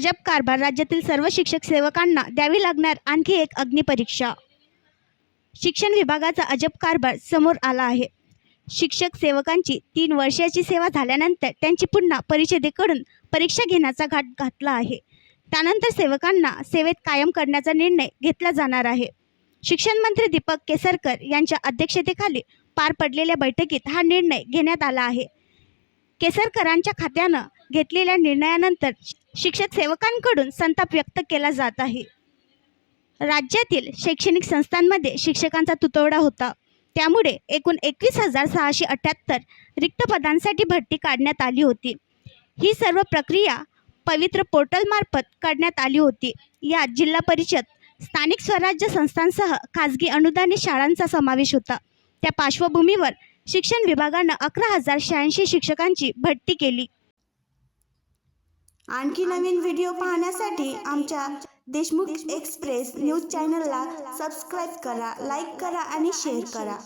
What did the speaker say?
अजब कारभार, राज्यातील सर्व शिक्षक सेवकांना द्यावी लागणार आणखी एक अग्निपरीक्षा। शिक्षण विभागाचा अजब कारभार समोर आला आहे। शिक्षक सेवकांची 3 वर्षाची सेवा झाल्यानंतर त्यांची पुन्हा परिषदेकडून परीक्षा घेण्याचा घाट घातला आहे। त्यानंतर सेवकांना सेवेत कायम करण्याचा निर्णय घेतला जाणार आहे। शिक्षण मंत्री दीपक केसरकर यांच्या अध्यक्षतेखाली पार पडलेल्या बैठकीत हा निर्णय घेण्यात आला आहे। केसरकरांच्या खात्यानं घेतलेल्या निर्णयानंतर शिक्षक सेवकांकडून संताप व्यक्त केला जात आहे। राज्यातील शैक्षणिक संस्थांमध्ये शिक्षकांचा तुटवडा होता, त्यामुळे एकूण 21,678 रिक्त पदांसाठी भरती काढण्यात आली होती। ही सर्व प्रक्रिया पवित्र पोर्टलमार्फत करण्यात आली होती। यात जिल्हा परिषद, स्थानिक स्वराज्य संस्थांसह खाजगी अनुदानित शाळांचा समावेश होता। त्या पार्श्वभूमीवर शिक्षण विभागानं 11,086 शिक्षकांची भरती केली। आणखी नवीन व्हिडिओ पाहण्यासाठी आमच्या देशमुख एक्सप्रेस न्यूज चॅनलला सबस्क्राईब करा, लाईक करा आणि शेअर करा।